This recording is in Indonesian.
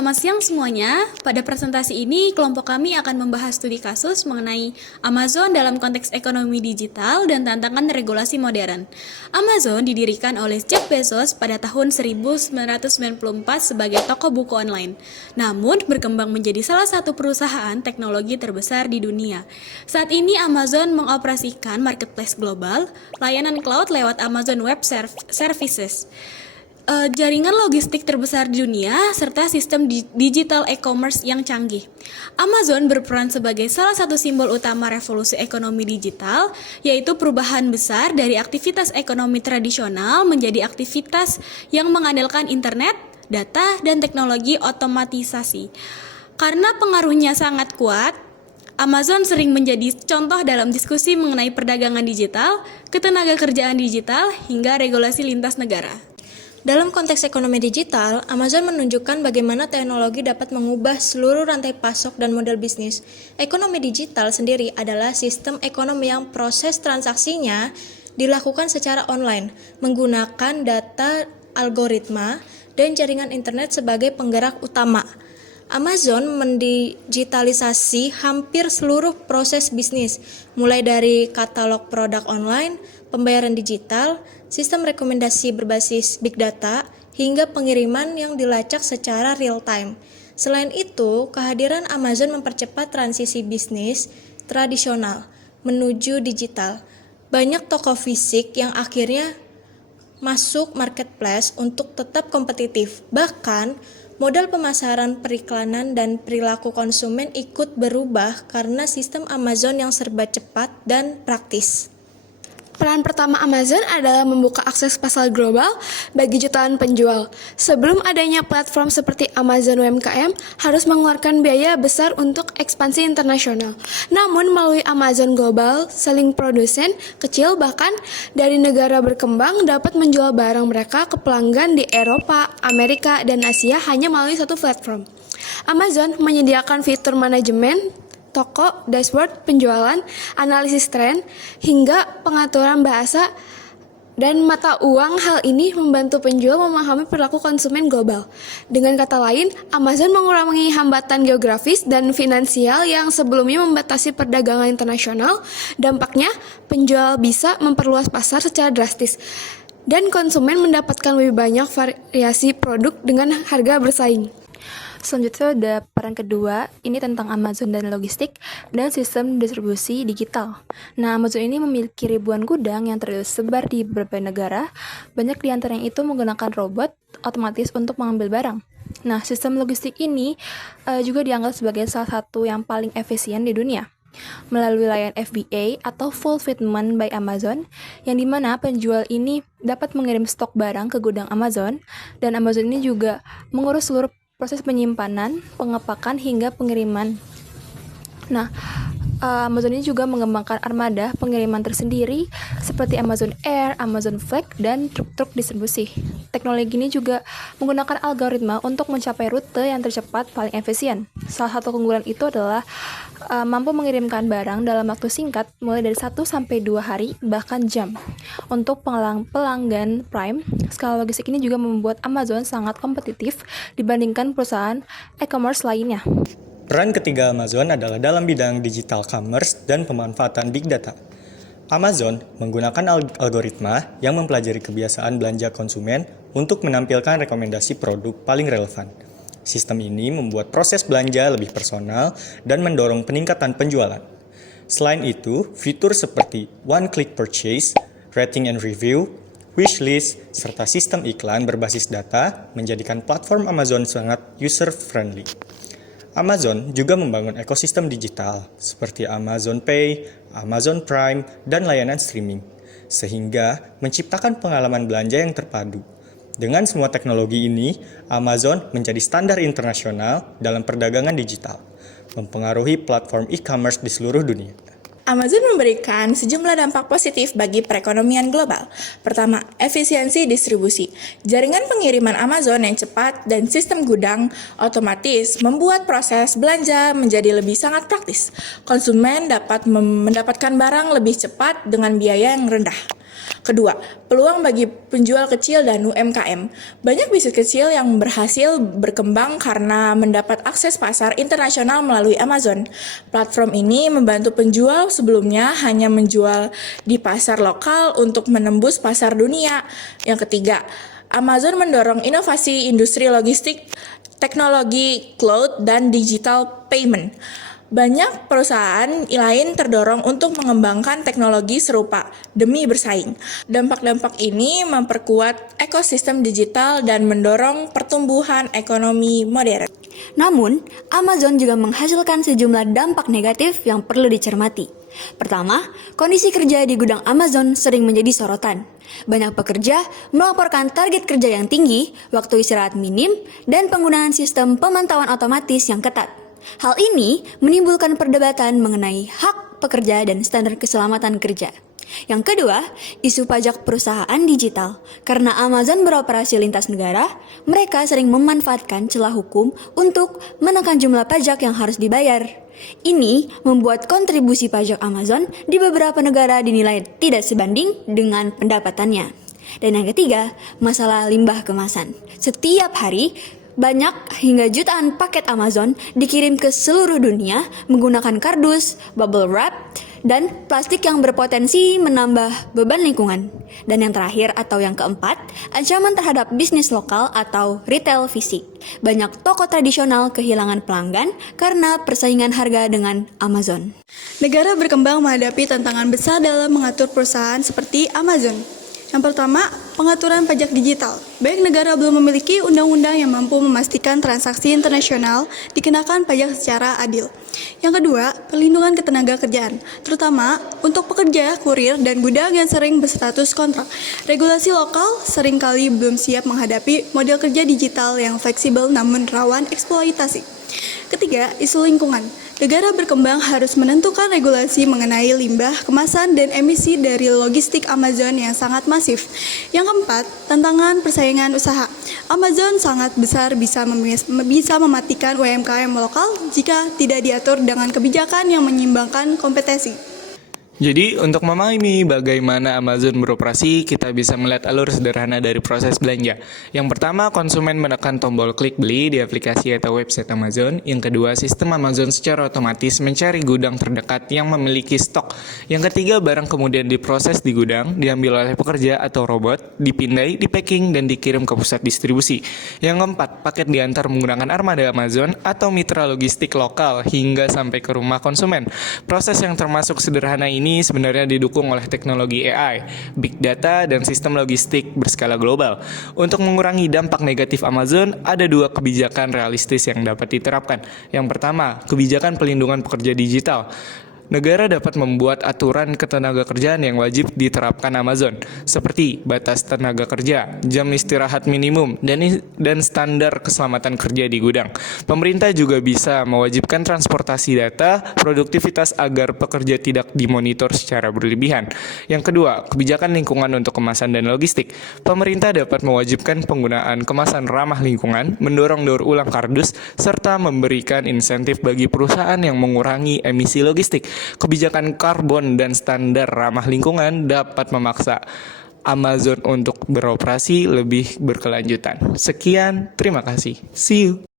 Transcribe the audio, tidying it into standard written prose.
selamat siang semuanya. Pada presentasi ini, kelompok kami akan membahas studi kasus mengenai Amazon dalam konteks ekonomi digital dan tantangan regulasi modern. Amazon didirikan oleh Jeff Bezos pada tahun 1994 sebagai toko buku online, namun berkembang menjadi salah satu perusahaan teknologi terbesar di dunia. Saat ini Amazon mengoperasikan marketplace global, layanan cloud lewat Amazon Web Services, jaringan logistik terbesar di dunia, serta sistem digital e-commerce yang canggih. Amazon berperan sebagai salah satu simbol utama revolusi ekonomi digital, yaitu perubahan besar dari aktivitas ekonomi tradisional menjadi aktivitas yang mengandalkan internet, data, dan teknologi otomatisasi. Karena pengaruhnya sangat kuat, Amazon sering menjadi contoh dalam diskusi mengenai perdagangan digital, ketenagakerjaan digital, hingga regulasi lintas negara. Dalam konteks ekonomi digital, Amazon menunjukkan bagaimana teknologi dapat mengubah seluruh rantai pasok dan model bisnis. Ekonomi digital sendiri adalah sistem ekonomi yang proses transaksinya dilakukan secara online, menggunakan data, algoritma, dan jaringan internet sebagai penggerak utama. Amazon mendigitalisasi hampir seluruh proses bisnis, mulai dari katalog produk online, pembayaran digital, sistem rekomendasi berbasis big data, hingga pengiriman yang dilacak secara real time. Selain itu, kehadiran Amazon mempercepat transisi bisnis tradisional menuju digital. Banyak toko fisik yang akhirnya masuk marketplace untuk tetap kompetitif. Bahkan, modal pemasaran, periklanan, dan perilaku konsumen ikut berubah karena sistem Amazon yang serba cepat dan praktis. Peran pertama Amazon adalah membuka akses pasar global bagi jutaan penjual. Sebelum adanya platform seperti Amazon UMKM harus mengeluarkan biaya besar untuk ekspansi internasional. Namun melalui Amazon Global, selling produsen kecil bahkan dari negara berkembang dapat menjual barang mereka ke pelanggan di Eropa, Amerika, dan Asia hanya melalui satu platform. Amazon menyediakan fitur manajemen toko, dashboard, penjualan, analisis tren, hingga pengaturan bahasa dan mata uang. Hal ini membantu penjual memahami perilaku konsumen global. Dengan kata lain, Amazon mengurangi hambatan geografis dan finansial yang sebelumnya membatasi perdagangan internasional. Dampaknya, penjual bisa memperluas pasar secara drastis dan konsumen mendapatkan lebih banyak variasi produk dengan harga bersaing. Selanjutnya ada peran kedua, ini tentang Amazon dan logistik dan sistem distribusi digital. Nah, Amazon ini memiliki ribuan gudang yang tersebar di beberapa negara. Banyak di antaranya itu menggunakan robot otomatis untuk mengambil barang. Nah, sistem logistik ini juga dianggap sebagai salah satu yang paling efisien di dunia. Melalui layanan FBA atau Fulfillment by Amazon, yang dimana penjual ini dapat mengirim stok barang ke gudang Amazon, dan Amazon ini juga mengurus seluruh proses penyimpanan, pengepakan, hingga pengiriman. Nah, Amazon ini juga mengembangkan armada pengiriman tersendiri seperti Amazon Air, Amazon Flex, dan truk-truk distribusi. Teknologi ini juga menggunakan algoritma untuk mencapai rute yang tercepat paling efisien. Salah satu keunggulan itu adalah mampu mengirimkan barang dalam waktu singkat mulai dari 1 sampai 2 hari, bahkan jam. Untuk pelanggan Prime, skala logistik ini juga membuat Amazon sangat kompetitif dibandingkan perusahaan e-commerce lainnya. Peran ketiga Amazon adalah dalam bidang digital commerce dan pemanfaatan big data. Amazon menggunakan algoritma yang mempelajari kebiasaan belanja konsumen untuk menampilkan rekomendasi produk paling relevan. Sistem ini membuat proses belanja lebih personal dan mendorong peningkatan penjualan. Selain itu, fitur seperti one-click purchase, rating and review, wishlist, serta sistem iklan berbasis data menjadikan platform Amazon sangat user-friendly. Amazon juga membangun ekosistem digital seperti Amazon Pay, Amazon Prime, dan layanan streaming, sehingga menciptakan pengalaman belanja yang terpadu. Dengan semua teknologi ini, Amazon menjadi standar internasional dalam perdagangan digital, mempengaruhi platform e-commerce di seluruh dunia. Amazon memberikan sejumlah dampak positif bagi perekonomian global. Pertama, efisiensi distribusi. Jaringan pengiriman Amazon yang cepat dan sistem gudang otomatis membuat proses belanja menjadi lebih sangat praktis. Konsumen dapat mendapatkan barang lebih cepat dengan biaya yang rendah. Kedua, peluang bagi penjual kecil dan UMKM. Banyak bisnis kecil yang berhasil berkembang karena mendapat akses pasar internasional melalui Amazon. Platform ini membantu penjual sebelumnya hanya menjual di pasar lokal untuk menembus pasar dunia. Yang ketiga, Amazon mendorong inovasi industri logistik, teknologi cloud, dan digital payment. Banyak perusahaan lain terdorong untuk mengembangkan teknologi serupa demi bersaing. Dampak-dampak ini memperkuat ekosistem digital dan mendorong pertumbuhan ekonomi modern. Namun, Amazon juga menghasilkan sejumlah dampak negatif yang perlu dicermati. Pertama, kondisi kerja di gudang Amazon sering menjadi sorotan. Banyak pekerja melaporkan target kerja yang tinggi, waktu istirahat minim, dan penggunaan sistem pemantauan otomatis yang ketat. Hal ini menimbulkan perdebatan mengenai hak pekerja dan standar keselamatan kerja. Yang kedua, isu pajak perusahaan digital. Karena Amazon beroperasi lintas negara, mereka sering memanfaatkan celah hukum untuk menekan jumlah pajak yang harus dibayar. Ini membuat kontribusi pajak Amazon di beberapa negara dinilai tidak sebanding dengan pendapatannya. Dan yang ketiga, masalah limbah kemasan. Setiap hari, banyak hingga jutaan paket Amazon dikirim ke seluruh dunia menggunakan kardus, bubble wrap, dan plastik yang berpotensi menambah beban lingkungan. Dan yang terakhir atau yang keempat, ancaman terhadap bisnis lokal atau retail fisik. Banyak toko tradisional kehilangan pelanggan karena persaingan harga dengan Amazon. Negara berkembang menghadapi tantangan besar dalam mengatur perusahaan seperti Amazon. Yang pertama, pengaturan pajak digital. Banyak negara belum memiliki undang-undang yang mampu memastikan transaksi internasional dikenakan pajak secara adil. Yang kedua, perlindungan ketenagakerjaan, terutama untuk pekerja, kurir, dan gudang yang sering berstatus kontrak. Regulasi lokal seringkali belum siap menghadapi model kerja digital yang fleksibel namun rawan eksploitasi. Ketiga, isu lingkungan. Negara berkembang harus menentukan regulasi mengenai limbah, kemasan, dan emisi dari logistik Amazon yang sangat masif. Yang keempat, tantangan persaingan usaha. Amazon sangat besar bisa mematikan UMKM lokal jika tidak diatur dengan kebijakan yang menyimbangkan kompetisi. Jadi, untuk memahami bagaimana Amazon beroperasi, kita bisa melihat alur sederhana dari proses belanja. Yang pertama, konsumen menekan tombol klik beli di aplikasi atau website Amazon. Yang kedua, sistem Amazon secara otomatis mencari gudang terdekat yang memiliki stok. Yang ketiga, barang kemudian diproses di gudang, diambil oleh pekerja atau robot, dipindai, dipacking, dan dikirim ke pusat distribusi. Yang keempat, paket diantar menggunakan armada Amazon atau mitra logistik lokal hingga sampai ke rumah konsumen. Proses yang termasuk sederhana ini sebenarnya didukung oleh teknologi AI, big data, dan sistem logistik berskala global. Untuk mengurangi dampak negatif Amazon, ada dua kebijakan realistis yang dapat diterapkan. Yang pertama, kebijakan pelindungan pekerja digital. Negara dapat membuat aturan ketenagakerjaan yang wajib diterapkan Amazon, seperti batas tenaga kerja, jam istirahat minimum, dan standar keselamatan kerja di gudang. Pemerintah juga bisa mewajibkan transportasi data produktivitas agar pekerja tidak dimonitor secara berlebihan. Yang kedua, kebijakan lingkungan untuk kemasan dan logistik. Pemerintah dapat mewajibkan penggunaan kemasan ramah lingkungan, mendorong daur ulang kardus, serta memberikan insentif bagi perusahaan yang mengurangi emisi logistik. Kebijakan karbon dan standar ramah lingkungan dapat memaksa Amazon untuk beroperasi lebih berkelanjutan. Sekian, terima kasih. See you.